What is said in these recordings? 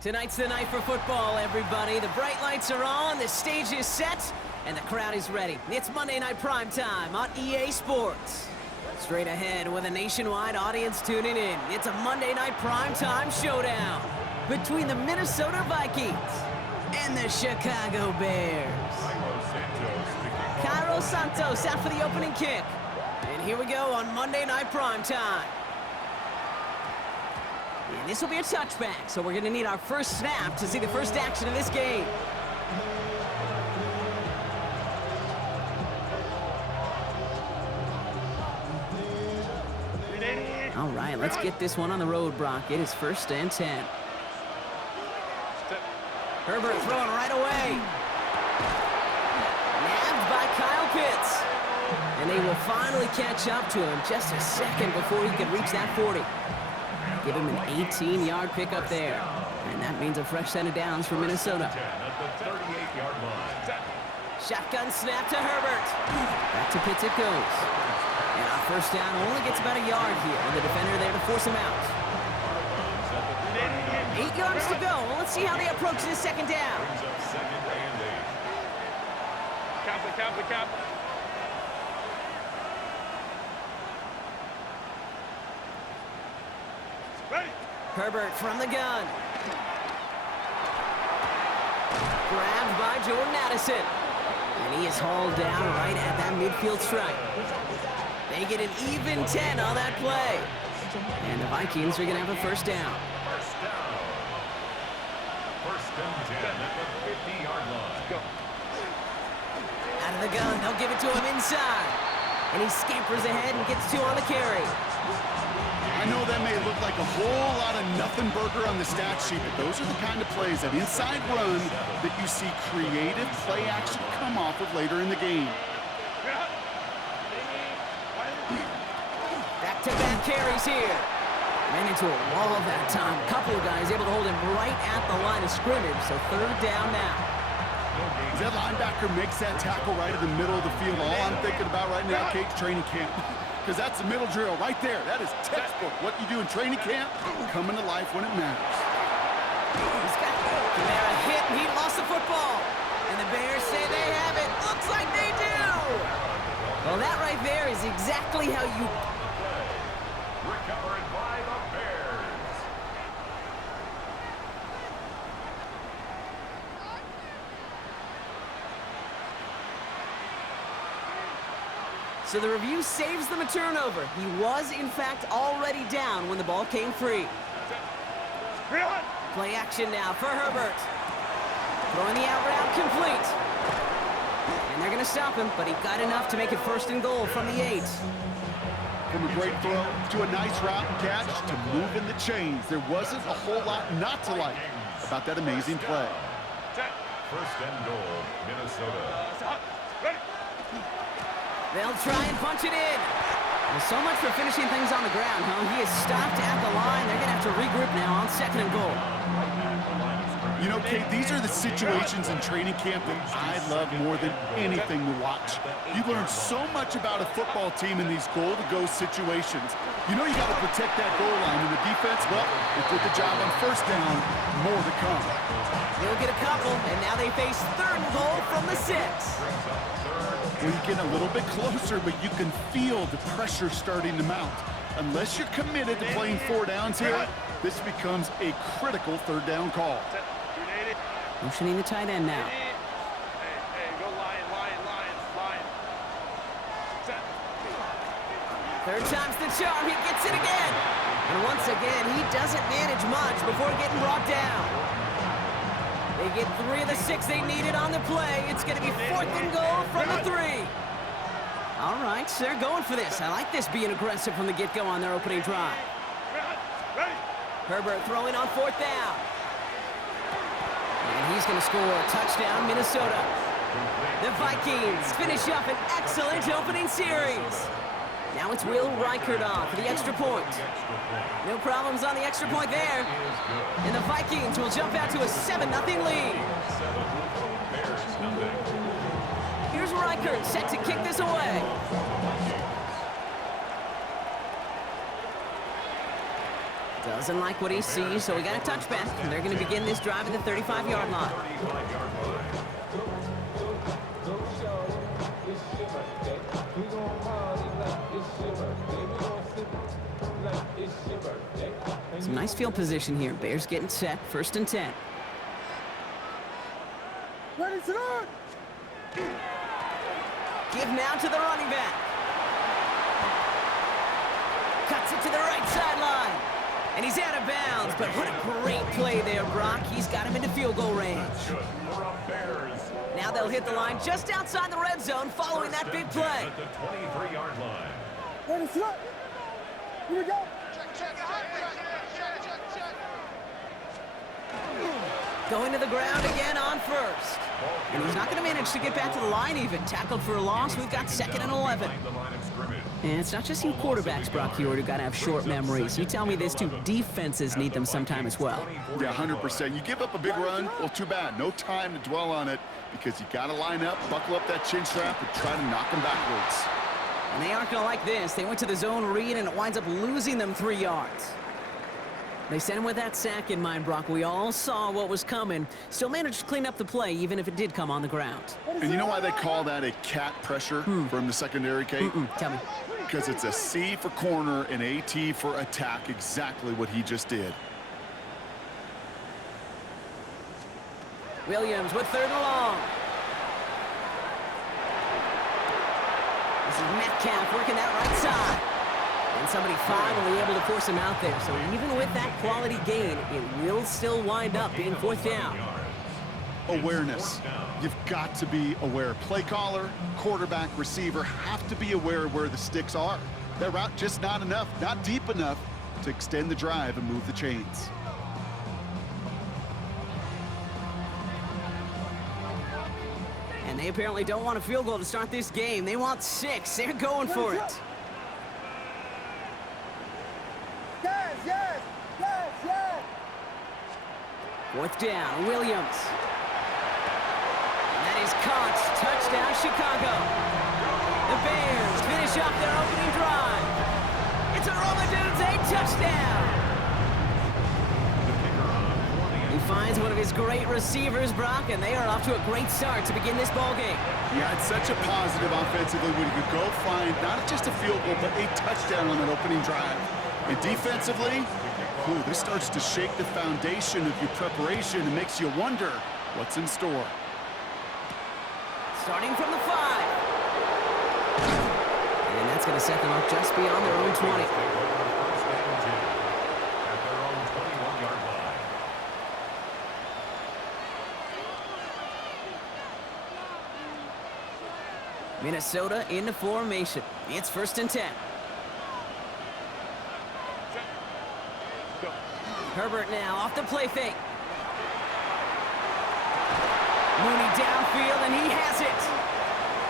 Tonight's the night for football, everybody. The bright lights are on, the stage is set, and the crowd is ready. It's Monday Night Primetime on EA Sports. Straight ahead with a nationwide audience tuning in, it's a Monday Night Primetime showdown between the Minnesota Vikings and the Chicago Bears. Cairo Santos out for the opening kick. And here we go on Monday Night Primetime. And this will be a touchback, so we're going to need our first snap to see the first action of this game. All right, let's get this one on the road, Brock. It is 1st and 10. Herbert throwing right away. Nabbed by Kyle Pitts. And they will finally catch up to him just a second before he can reach that 40. Give him an 18-yard pickup there. And that means a fresh set of downs for Minnesota. Shotgun snap to Herbert. Back to Pitts it goes. And our first down only gets about a yard here. And the defender there to force him out. 8 yards to go. Well, let's see how they approach this second down. Cap. Herbert from the gun. Grabbed by Jordan Addison. And he is hauled down right at that midfield stripe. They get an even 10 on that play. And the Vikings are going to have a first down. First and 10 at the 50-yard line. Go. Out of the gun, they'll give it to him inside. And he scampers ahead and gets 2 on the carry. I know that may look like a whole lot of nothing burger on the stat sheet, but those are the kind of plays, that inside run, that you see creative play action come off of later in the game. Back-to-back carries here. Ran into a wall that time. A couple of guys able to hold him right at the line of scrimmage, so 3rd down now. That linebacker makes that tackle right in the middle of the field. All I'm thinking about right now, Kate's training camp. Because that's the middle drill right there. That is textbook. What you do in training camp, coming to life when it matters. He's got Kamara hit, and he lost the football. And the Bears say they have it. Looks like they do. Well, that right there is exactly how you... Recovered by the Bears. So the review saves them a turnover. He was, in fact, already down when the ball came free. Play action now for Herbert. Throwing the out route complete. And they're going to stop him, but he got enough to make it 1st and goal from the 8. From a great throw to a nice route and catch to moving the chains. There wasn't a whole lot not to like about that amazing play. 1st and goal, Minnesota. They'll try and punch it in. Well, so much for finishing things on the ground, huh? He is stopped at the line. They're going to have to regroup now on 2nd and goal. You know, Kate, these are the situations in training camp that I love more than anything to watch. You learn so much about a football team in these goal-to-go situations. You know you got to protect that goal line. And the defense, well, they did the job on 1st down. More to come. They'll get a couple, and now they face 3rd and goal from the 6. Well, you get a little bit closer, but you can feel the pressure starting to mount. Unless you're committed to playing 4 downs here, this becomes a critical 3rd down call. Motioning the tight end now. Go line. Third time's the charm. He gets it again. And once again, he doesn't manage much before getting brought down. They get 3 of the 6 they needed on the play. It's going to be 4th and goal from the 3. All right, so they're going for this. I like this being aggressive from the get-go on their opening drive. Herbert throwing on 4th down. And he's going to score a touchdown, Minnesota. The Vikings finish up an excellent opening series. Now it's Will Reichert on for the extra point. No problems on the extra point there. And the Vikings will jump out to a 7-0 lead. Here's Reichert set to kick this away. Doesn't like what he sees, so he got a touchback. And they're going to begin this drive at the 35-yard line. 35-yard line. Some nice field position here. Bears getting set. 1st and 10. Ready to run! Give now to the running back. Cuts it to the right sideline. And he's out of bounds, but what a great play there, Brock. He's got him into field goal range. Now they'll hit the line just outside the red zone following that big play. At the 23-yard line. Ready to run! Here we go! Going to the ground again on 1st. And he's not going to manage to get back to the line even. Tackled for a loss. We've got 2nd and 11. And it's not just you quarterbacks, Brock, here who got to have short memories. You tell me this too. Defenses need them sometime as well. Yeah, 100%. You give up a big run, well, too bad. No time to dwell on it because you got to line up, buckle up that chin strap, and try to knock them backwards. And they aren't going to like this. They went to the zone read, and it winds up losing them 3 yards. They sent him with that sack in mind, Brock. We all saw what was coming. Still managed to clean up the play, even if it did come on the ground. And you know why they call that a cat pressure from the secondary, Kate? Tell me. Because it's a C for corner and a T for attack, exactly what he just did. Williams with 3rd and long. This is Metcalf working that right side. And somebody finally able to force him out there. So even with that quality gain, it will still wind up being 4th down. Awareness. You've got to be aware. Play caller, quarterback, receiver have to be aware of where the sticks are. That route just not enough, not deep enough to extend the drive and move the chains. And they apparently don't want a field goal to start this game. They want 6. They're going for it. Yes, yes, yes, yes! 4th down, Williams. And that is caught. Touchdown, Chicago. The Bears finish off their opening drive. It's a Romadudes 8 touchdown. He finds one of his great receivers, Brock, and they are off to a great start to begin this ball game. Yeah, it's such a positive offensively when you could go find not just a field goal, but a touchdown on that opening drive. And defensively, this starts to shake the foundation of your preparation and makes you wonder what's in store. Starting from the 5. And that's going to set them up just beyond their own 20. At their own 21-yard line. Minnesota into formation. It's 1st and 10. Herbert now off the play fake. Mooney downfield, and he has it.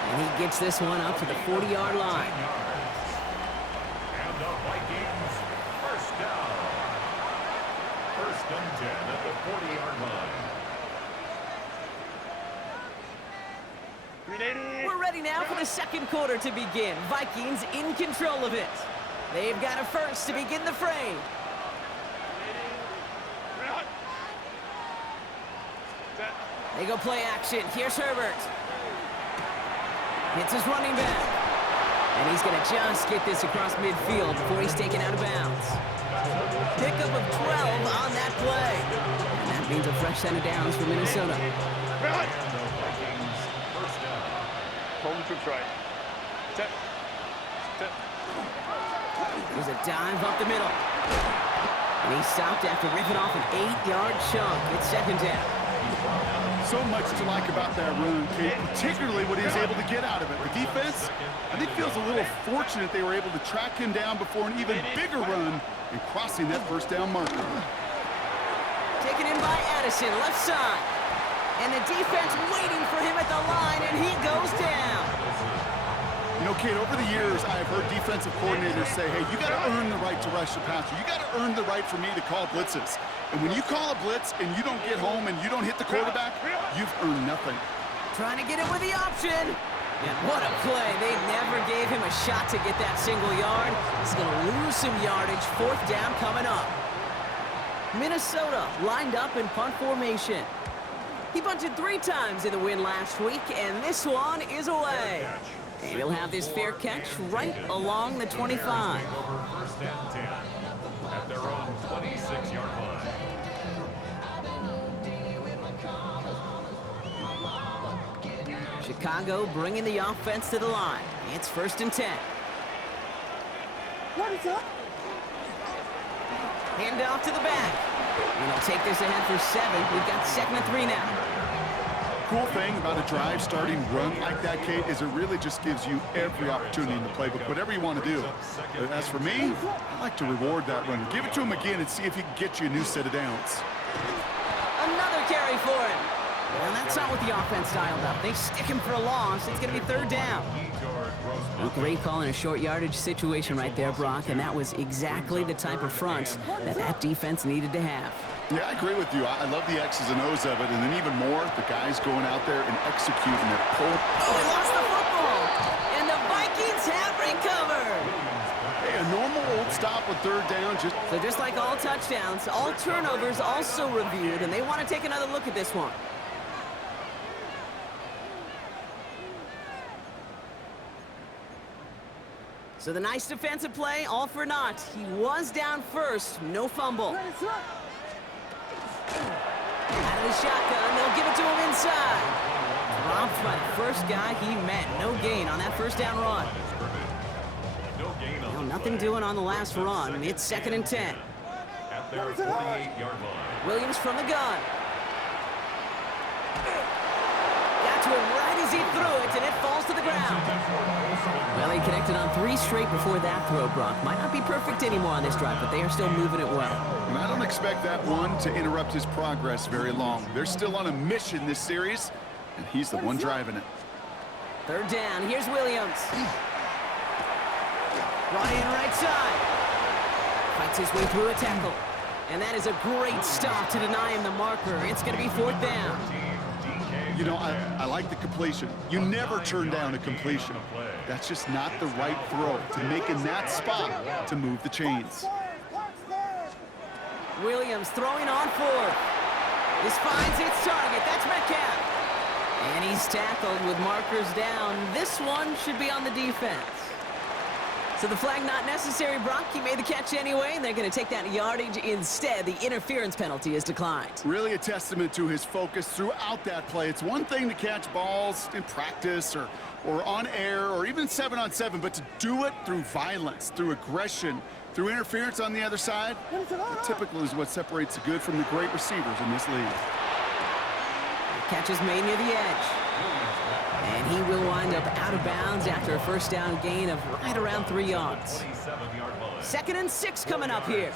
And he gets this one up to the 40-yard line. And the Vikings, 1st down. 1st and 10 at the 40-yard line. We're ready now for the 2nd quarter to begin. Vikings in control of it. They've got a 1st to begin the fray. They go play action. Here's Herbert. Hits his running back. And he's going to just get this across midfield before he's taken out of bounds. Pickup of 12 on that play. And that means a fresh set of downs for Minnesota. Home troops right. Set. There's a dive up the middle. And he stopped after ripping off an 8-yard chunk. It's 2nd down. So much to like about that run, Kate, particularly what he was able to get out of it. The defense, I think, feels a little fortunate they were able to track him down before an even bigger run and crossing that 1st down marker. Taken in by Addison, left side. And the defense waiting for him at the line, and he goes down. You know, Kate, over the years, I've heard defensive coordinators say, hey, you got to earn the right to rush the passer. You got to earn the right for me to call blitzes. And when you call a blitz and you don't get home and you don't hit the quarterback, you've earned nothing. Trying to get it with the option. And what a play. They never gave him a shot to get that single yard. He's going to lose some yardage. 4th down coming up. Minnesota lined up in punt formation. He punted 3 times in the win last week, and this one is away. And he'll have this fair catch right along the 25. Over first and 10 at their own 26-yard line. Chicago bringing the offense to the line. It's 1st and 10. Ready, sir. Hand off to the back. And he'll take this ahead for 7. We've got 2nd and 3 now. Cool thing about a drive starting run like that, Kate, is it really just gives you every opportunity in the playbook, whatever you want to do. As for me, I like to reward that run. Give it to him again and see if he can get you a new set of downs. Another carry for him. Well, that's not what the offense dialed up. They stick him for a loss. It's going to be 3rd down. A great call in a short yardage situation right there, Brock, and that was exactly the type of front that defense needed to have. Yeah, I agree with you. I love the X's and O's of it, and then even more, the guys going out there and executing their pull. Oh, he lost the football, and the Vikings have recovered. Hey, a normal old stop with 3rd down. So just like all touchdowns, all turnovers also reviewed, and they want to take another look at this one. So the nice defensive play, all for naught. He was down first, no fumble. Ready, sir. Out of the shotgun, they'll give it to him inside. Dropped by the first guy he met. No gain on that 1st down run. Well, nothing doing on the last run. It's 2nd and 10. At their 48-yard line. Williams from the gun. Got to him right as he threw it, and it falls to the ground. Well, he connected on 3 straight before that throw, Brock. Might not be perfect anymore on this drive, but they are still moving it well. And I don't expect that one to interrupt his progress very long. They're still on a mission this series, and he's the one driving it. 3rd down. Here's Williams. Brought in right side. Fights his way through a tackle. And that is a great stop to deny him the marker. It's going to be 4th down. You know, I like the completion. You never turn down a completion. That's just not the right throw to make in that spot to move the chains. Williams throwing on 4th. This finds its target. That's Metcalf. And he's tackled with markers down. This one should be on the defense. So the flag not necessary, Brock. He made the catch anyway, and they're going to take that yardage instead. The interference penalty is declined. Really a testament to his focus throughout that play. It's one thing to catch balls in practice or on air or even 7-on-7, but to do it through violence, through aggression, through interference on the other side, typical is what separates the good from the great receivers in this league. The catch is made near the edge. And he will wind up out of bounds after a 1st down gain of right around 3 yards. 2nd and 6 coming up here.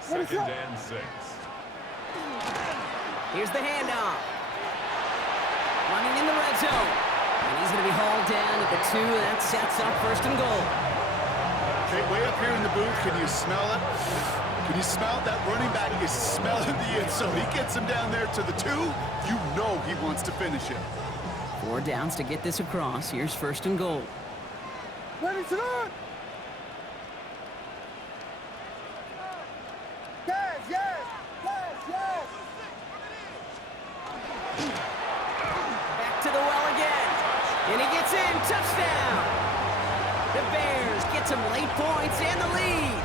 2nd and 6. Here's the handoff. Running in the red zone. And he's going to be hauled down at the 2, and that sets up 1st and goal. Okay, way up here in the booth, can you smell it? Can you smell that running back is smelling the end zone? He gets him down there to the 2. You know he wants to finish it. 4 downs to get this across. Here's 1st and goal. Ready, sir. Yes, yes, yes, yes. Back to the well again. And he gets in. Touchdown. The Bears get some late points and the lead.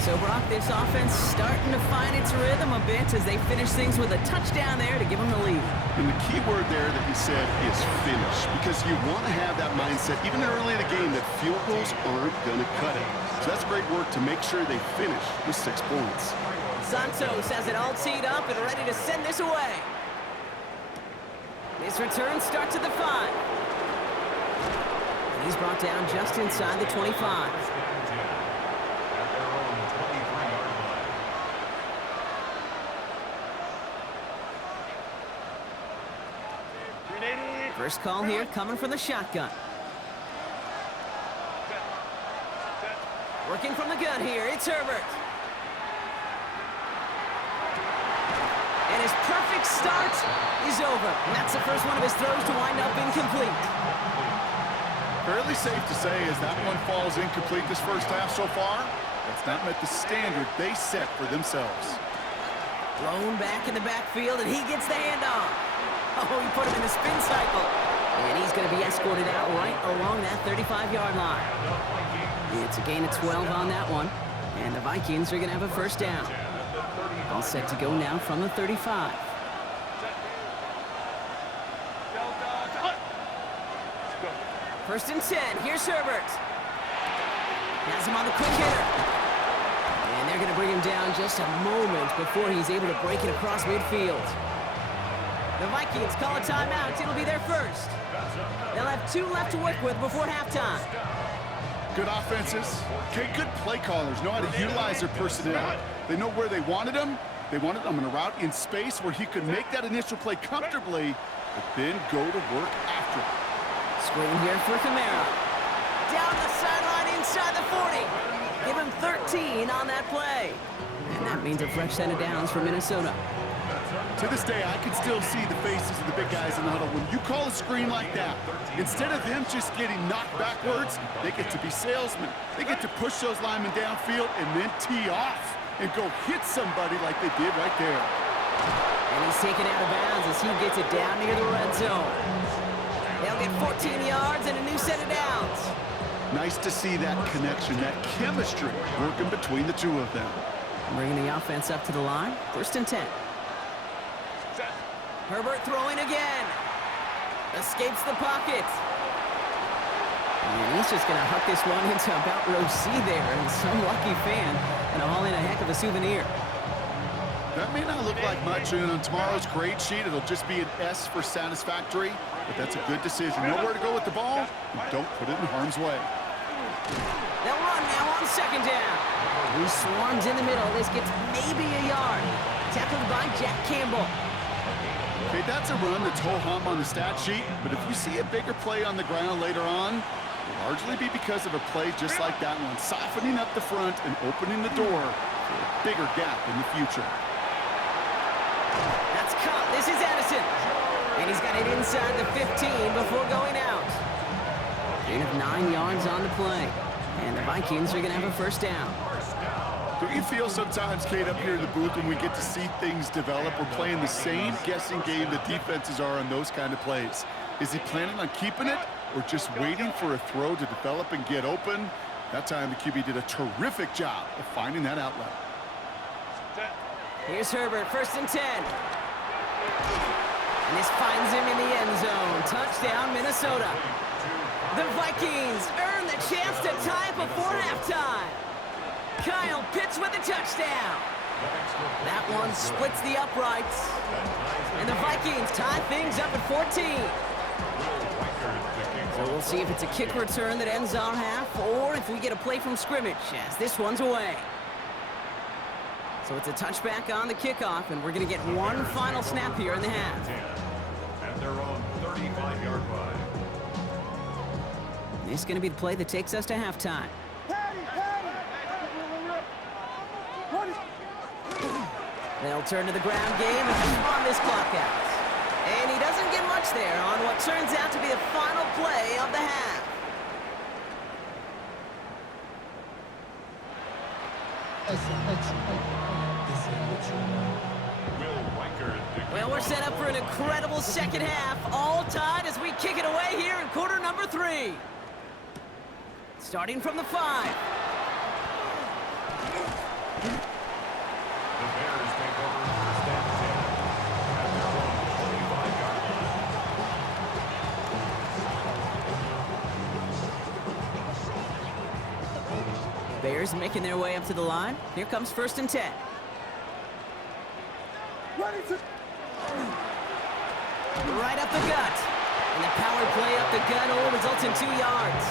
So, Brock, this offense starting to find its rhythm a bit as they finish things with a touchdown there to give them the lead. And the key word there that you said is finish, because you want to have that mindset, even early in the game, that field goals aren't going to cut it. So that's great work to make sure they finish with 6 points. Santos has it all teed up and ready to send this away. This return starts at the 5. And he's brought down just inside the 25. First call here coming from the shotgun. Working from the gun here, it's Herbert. And his perfect start is over. And that's the first one of his throws to wind up incomplete. Fairly safe to say as that one falls incomplete this first half so far. That's not met the standard they set for themselves. Thrown back in the backfield, and he gets the handoff. Oh, he put him in the spin cycle. And he's going to be escorted out right along that 35-yard line. It's a gain of 12 on that one. And the Vikings are going to have a first down. All set to go now from the 35. First and 10. Here's Herbert. Has him on the quick hitter. And they're going to bring him down just a moment before he's able to break it across midfield. The Vikings call a timeout. It'll be their first. They'll have 2 left to work with before halftime. Good offenses. Okay, good play callers know how to utilize their personnel. They know where they wanted him. They wanted him in a route in space where he could make that initial play comfortably, but then go to work after it. Screen here for Kamara. Down the sideline inside the 40. Give him 13 on that play. And that means a fresh set of downs for Minnesota. To this day, I can still see the faces of the big guys in the huddle. When you call a screen like that, instead of them just getting knocked backwards, they get to be salesmen. They get to push those linemen downfield and then tee off and go hit somebody like they did right there. And he's taken out of bounds as he gets it down near the red zone. They'll get 14 yards and a new set of downs. Nice to see that connection, that chemistry working between the two of them. Bringing the offense up to the line. First and 10. Herbert throwing again. Escapes the pocket. And he's just going to huck this one into about row C there. And some lucky fan and haul in a heck of a souvenir. That may not look like much, and on tomorrow's grade sheet, it'll just be an S for satisfactory, but that's a good decision. Know where to go with the ball, and don't put it in harm's way. They'll run now on second down. He swarms in the middle. This gets maybe a yard. Tackled by Jack Campbell. Okay, that's a run that's ho-hum on the stat sheet, but if you see a bigger play on the ground later on, it'll largely be because of a play just like that one, softening up the front and opening the door for a bigger gap in the future. That's caught. This is Addison. And he's got it inside the 15 before going out. Gain of 9 yards on the play. And the Vikings are going to have a first down. Don't you feel sometimes, Kate, up here in the booth when we get to see things develop, we're playing the same guessing game the defenses are on those kind of plays? Is he planning on keeping it or just waiting for a throw to develop and get open? That time the QB did a terrific job of finding that outlet. Here's Herbert, first and 10. And this finds him in the end zone. Touchdown, Minnesota. The Vikings earn the chance to tie it before halftime. Kyle Pitts with the touchdown. That one splits the uprights. And the Vikings tie things up at 14. So we'll see if it's a kick return that ends our half or if we get a play from scrimmage as this one's away. So it's a touchback on the kickoff, and we're going to get one final snap here in the half. At their own 35-yard line. This is going to be the play that takes us to halftime. They'll turn to the ground game and just run this clock out. And he doesn't get much there on what turns out to be the final play of the half. Well, we're set up for an incredible second half, all tied as we kick it away here in quarter number 3. Starting from the 5. The Bears take over first and 10 at their own 25-yard line. Bears making their way up to the line. Here comes first and 10. Right up the gut. And the power play up the gut all results in 2 yards.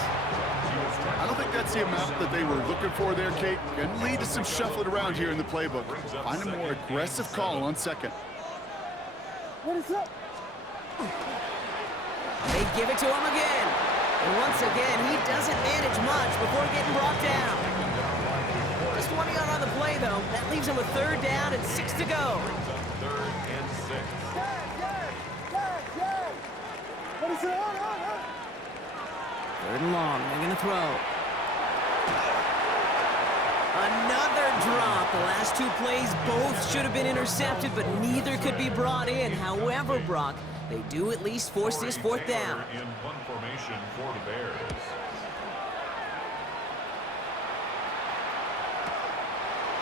I don't think that's the amount that they were looking for there, Kate. Can lead to some shuffling around here in the playbook. Find a more aggressive call on second. What is up? They give it to him again. And once again, he doesn't manage much before getting brought down. Just 1 yard on the play, though. That leaves him with third down and 6 to go. Third and 6. What is it? Third and long. They're going to throw. The last two plays both should have been intercepted, but neither could be brought in. However, Brock, they do at least force this fourth down. In one formation for the Bears.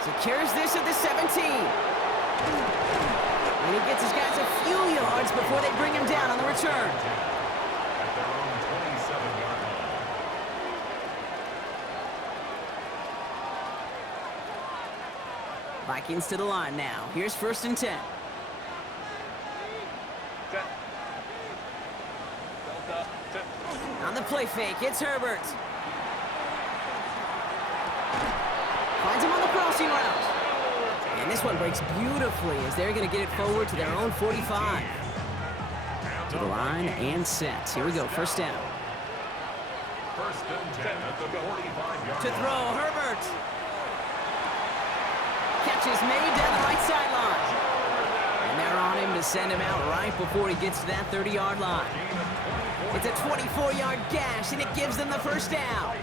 Secures this at the 17. And he gets his guys a few yards before they bring him down on the return. At their own 27-yard line. Vikings to the line now. Here's 1st and 10. On the play fake, it's Herbert. Finds him on the crossing route. And this one breaks beautifully as they're going to get it forward to their own 45. To the line and set. Here we go, 1st down. 1st and 10 at the 45-yard To line. throw, Herbert. Catch is made down the right sideline. And they're on him to send him out right before he gets to that 30-yard line. It's a 24-yard gash, and it gives them the 1st down.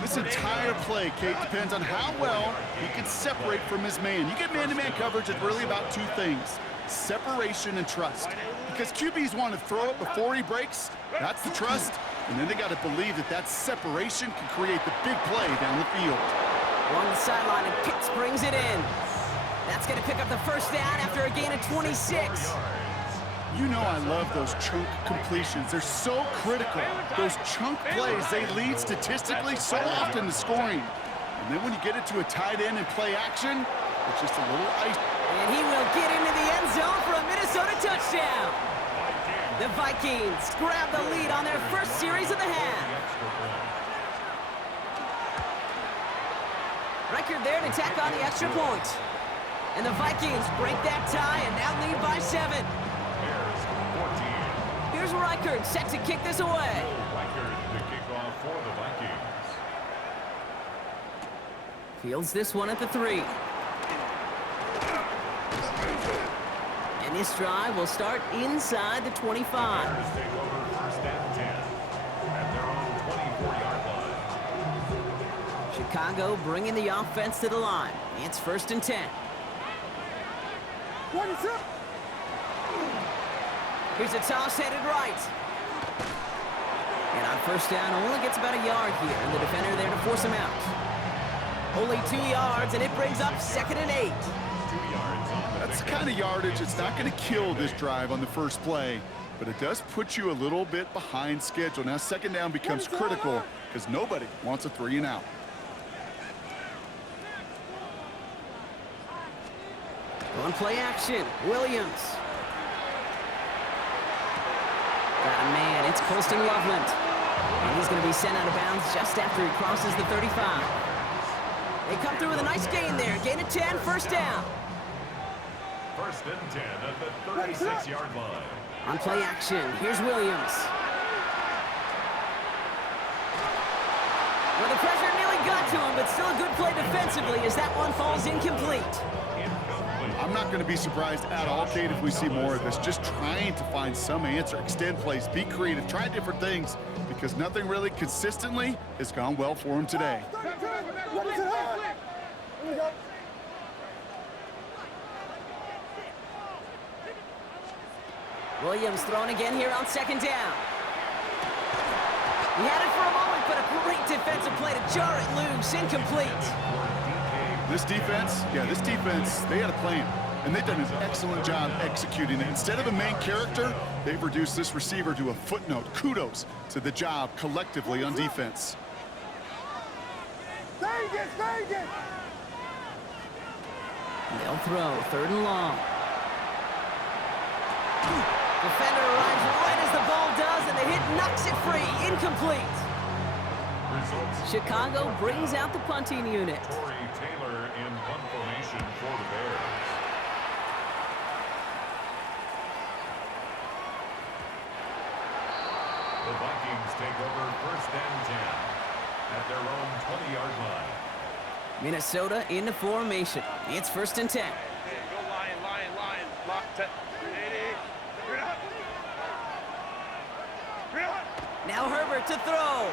This entire play, Kate, depends on how well he can separate from his man. You get man-to-man coverage, it's really about two things: separation and trust. Because QBs want to throw it before he breaks, that's the trust, and then they got to believe that that separation can create the big play down the field. Along the sideline, and Pitts brings it in. That's going to pick up the 1st down after a gain of 26. You know I love those chunk completions. They're so critical. Those chunk plays, they lead statistically so often to scoring. And then when you get it to a tight end and play action, it's just a little ice. And he will get into the end zone for a Minnesota touchdown. The Vikings grab the lead on their 1st series of the half. Record there to tack on the extra point. And the Vikings break that tie and now lead by 7. Bears 14. Here's Reichert set to kick this away. Reichert to kick off for the Vikings. Fields this one at the 3. And this drive will start inside the 25. Bears take over 1st and 10 at their own 24-yard line. Chicago bringing the offense to the line. It's 1st and 10. What is up? Here's a toss headed right. And on 1st down, only gets about a yard here, and the defender there to force him out. Only 2 yards, and it brings up 2nd and 8. 2 yards on the That's the pickup. kind of yardage it's not going to kill this drive on the 1st play, but it does put you a little bit behind schedule. Now 2nd down becomes critical because nobody wants a 3 and out. On play action, Williams. Got a man, it's Colston Loveland. And he's going to be sent out of bounds just after he crosses the 35. They come through with a nice gain there. Gain of 10, 1st down. 1st and 10 at the 36-yard line. On play action, here's Williams. Well, the pressure nearly got to him, but still a good play defensively as that one falls incomplete. I'm not going to be surprised at all, Kate, if we see more of this. Just trying to find some answer, extend plays, be creative, try different things, because nothing really consistently has gone well for him today. What is it on? Here we go. Williams thrown again here on 2nd down. He had it for a moment, but a great defensive play to jar it loose, incomplete. This defense, they had a plan, and they've done an excellent job executing it. Instead of a main character, they've reduced this receiver to a footnote. Kudos to the job collectively on defense. Vegas! They'll throw, 3rd and long. Defender arrives right as the ball does, and the hit knocks it free, incomplete. Results. Chicago brings out the punting unit. Corey Taylor in one formation for the Bears. The Vikings take over 1st and 10 at their own 20-yard line. Minnesota into formation. It's 1st and 10. Go line. Lock, set. Now Herbert to throw.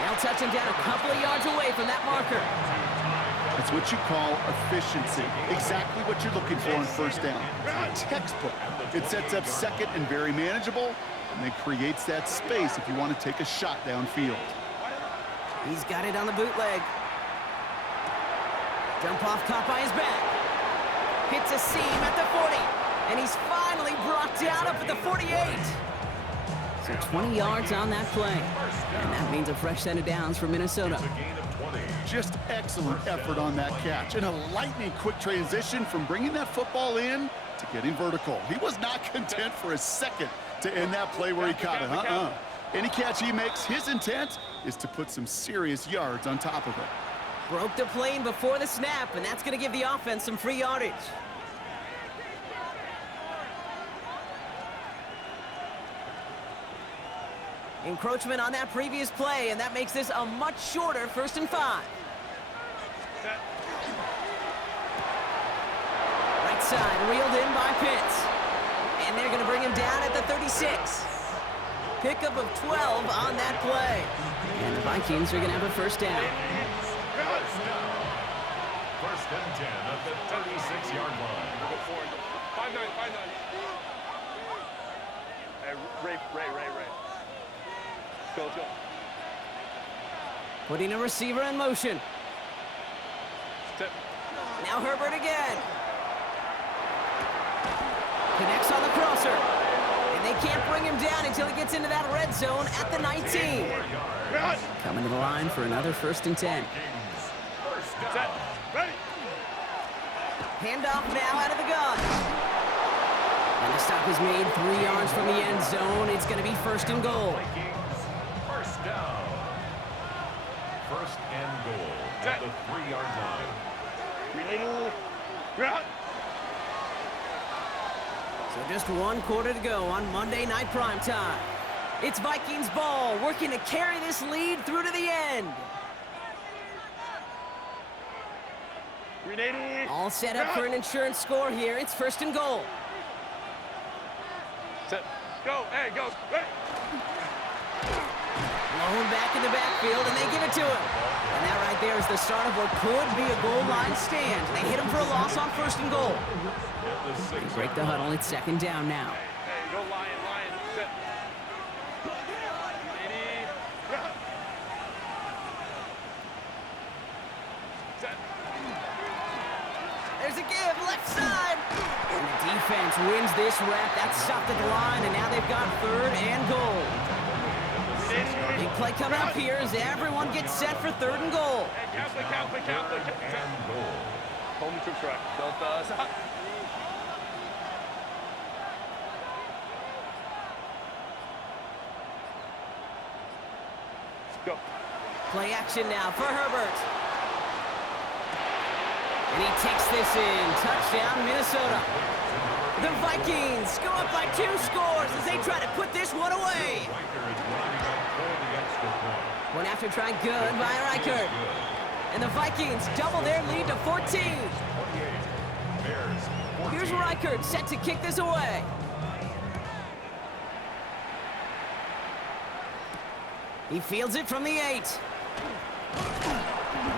They'll touch him down a couple of yards away from that marker. That's what you call efficiency. Exactly what you're looking for on first down. Textbook. It sets up second and very manageable, and then creates that space if you want to take a shot downfield. He's got it on the bootleg. Dump off caught by his back. Hits a seam at the 40. And he's finally brought down up at the 48. So 20 yards on that play. And that means a fresh set of downs for Minnesota. Just excellent effort on that catch. And a lightning quick transition from bringing that football in to getting vertical. He was not content for a second to end that play where he caught it. Any catch he makes, his intent is to put some serious yards on top of it. Broke the plane before the snap, and that's going to give the offense some free yardage. Encroachment on that previous play, and that makes this a much shorter 1st and 5. Right side, reeled in by Pitts. And they're going to bring him down at the 36. Pickup of 12 on that play. And the Vikings are going to have a first down. First and 10 at the 36-yard line. 5-9. Hey, Ray. Let's go. Putting a receiver in motion. Step. Now Herbert again. Connects on the crosser. And they can't bring him down until he gets into that red zone at the 19. Coming to the line for another 1st and 10. Set. Ready. Handoff now out of the gun. And the stop is made 3 yards from the end zone. It's going to be 1st and goal. First down. First and goal at the 3-yard line. So just 1 quarter to go on Monday Night Primetime. It's Vikings ball, working to carry this lead through to the end. All set up for an insurance score here. It's 1st and goal. Set. Go. Hey, go. Hey. Blown back in the backfield, and they give it to him. And that right there is the start of what could be a goal line stand. They hit him for a loss on 1st and goal. They break the huddle. It's 2nd down now. Hey, go Lion. Set. Set. There's a give, left side. And the defense wins this rep. That's stopped at the line, and now they've got 3rd and goal. Big play coming up here as everyone gets set for 3rd and goal. Hey, Catholic. And goal. Home to track. Delta. Go. Play action now for Herbert. And he takes this in. Touchdown, Minnesota. The Vikings go up by 2 scores as they try to put this one away. One after try good by Reichert. And the Vikings double their lead to 14. Here's Reichert set to kick this away. He fields it from the 8.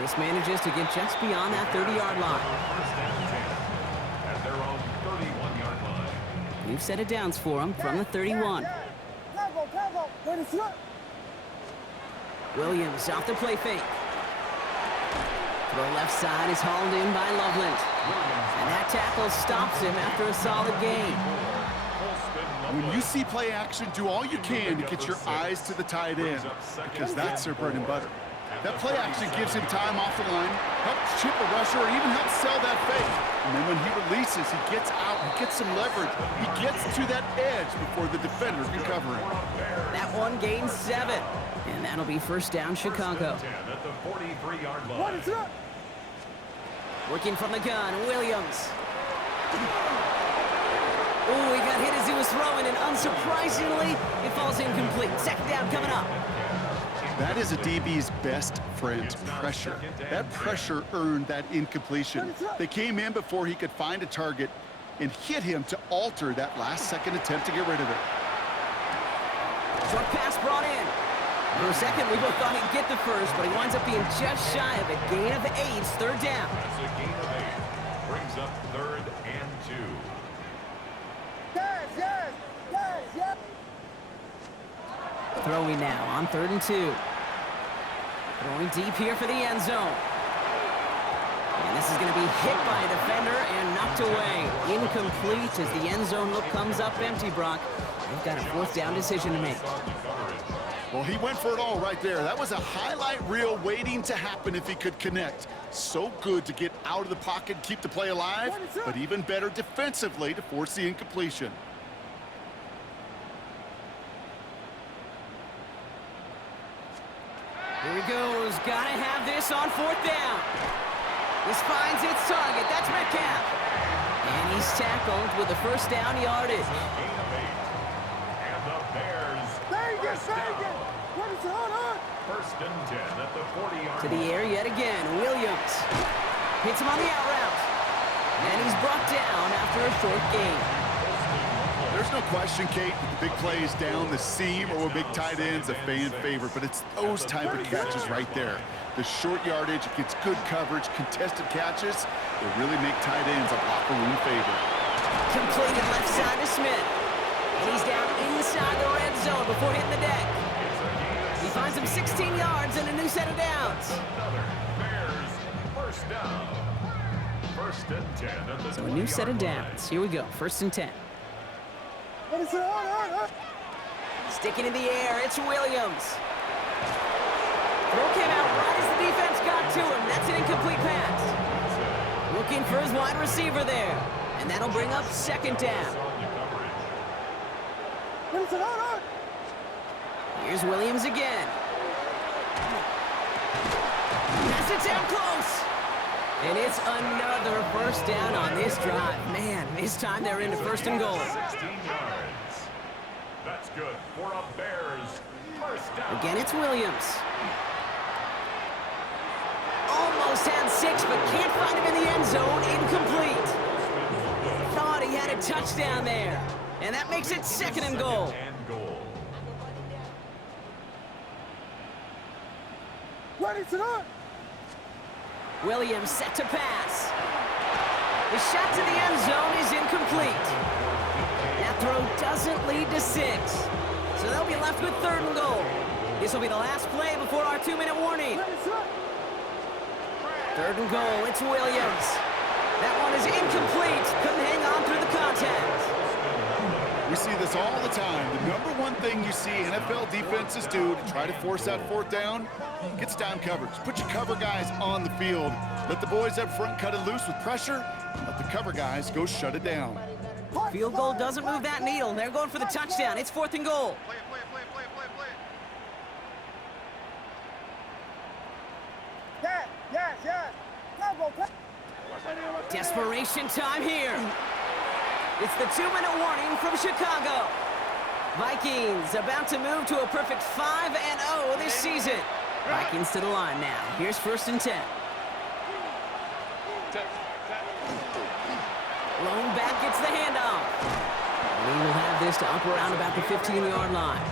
This manages to get just beyond that 30-yard line. First and 10 at their own 31-yard line. We've set it downs for him from the 31. Tempo. Ready, slip. Williams off the play fake. Throw left side is hauled in by Loveland. And that tackle stops him after a solid gain. When you see play action, do all you can to get your eyes to the tight end, because that's their bread and butter. That play action gives him time off the line, helps chip a rusher, or even helps sell that fake. And then when he releases, he gets out, he gets some leverage. He gets to that edge before the defender can cover him. That one gains 7. And that'll be 1st down, Chicago. At the 43-yard line. Working from the gun, Williams. Ooh, he got hit as he was throwing, and unsurprisingly, it falls incomplete. 2nd down coming up. That is a DB's best friend, pressure. That pressure earned that incompletion. They came in before he could find a target and hit him to alter that last-second attempt to get rid of it. Short pass brought in. For a second, we both thought he'd get the first, but he winds up being just shy of it. Gain of 8, third down. That's a gain of 8. Brings up 3rd and 2. Yes, yes, yes, yes. Throwing now on 3rd and 2. Throwing deep here for the end zone. And this is going to be hit by a defender and knocked away. Incomplete as the end zone look comes up empty, Brock. They've got a 4th down decision to make. Well, he went for it all right there. That was a highlight reel waiting to happen if he could connect. So good to get out of the pocket and keep the play alive, but even better defensively to force the incompletion. Here he goes. Gotta have this on 4th down. This finds its target. That's Metcalf. And he's tackled with the 1st down yardage. Gain of 8. And the Bears. Vegas, Vegas. What is it? Hold on. 1st and 10 at the 40-yard To the air yet again. Williams hits him on the out route. And he's brought down after a short gain. There's no question, Kate, that the big plays down the seam or with big tight ends a fan favorite, but it's those type of catches right there. The short yardage, it gets good coverage, contested catches, they really make tight ends a locker room favorite. Completed left side to Smith. And he's down inside the red zone before hitting the deck. He finds him 16 yards and a new set of downs. Another Bears 1st down. 1st and 10 at the 20-yard So a new set of line. downs. Here we go. 1st and 10. What is it? Hold on. Sticking in the air, it's Williams. Throw came out right as the defense got to him. That's an incomplete pass. Looking for his wide receiver there. And that'll bring up 2nd down. What is it? Hold on. Here's Williams again. Pass it down close. And it's another 1st down on this drive. Man, this time they're into 1st and goal. 16 yards. That's good for a Bears 1st down. Again, it's Williams. Almost had 6, but can't find him in the end zone. Incomplete. Thought he had a touchdown there. And that makes it 2nd and goal. And goal. What is it? On. Williams set to pass. The shot to the end zone is incomplete. That throw doesn't lead to 6. So they'll be left with 3rd and goal. This will be the last play before our 2-minute warning. What is it? 3rd and goal, it's Williams. That one is incomplete. Couldn't hang on through the contact. We see this all the time. The number one thing you see NFL defenses do to try to force that 4th down, gets down coverage. Put your cover guys on the field. Let the boys up front cut it loose with pressure. Let the cover guys go shut it down. Field goal doesn't move that needle. They're going for the touchdown. It's 4th and goal. Yes, yes, yes. Go, go. Desperation time here. It's the 2-minute warning from Chicago. Vikings about to move to a perfect 5-0 this season. Vikings to the line now. Here's 1st and 10. Lone back gets the handoff. And he will have this to up around about the 15-yard line.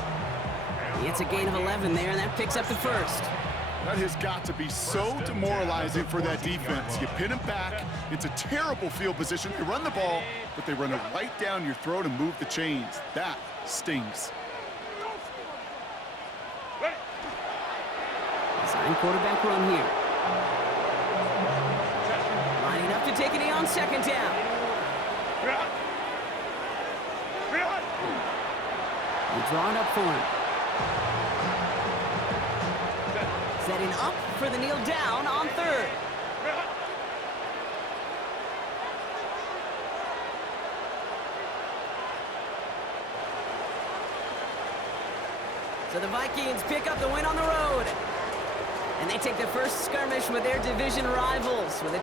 It's a gain of 11 there, and that picks up the 1st. That has got to be so demoralizing for that defense. You pin them back. It's a terrible field position. They run the ball, but they run it right down your throat and move the chains. That stings. Design quarterback run here. Lining up to take a knee on 2nd down. He's drawing up for him. Setting up for the kneel down on 3rd. So the Vikings pick up the win on the road. And they take the first skirmish with their division rivals with a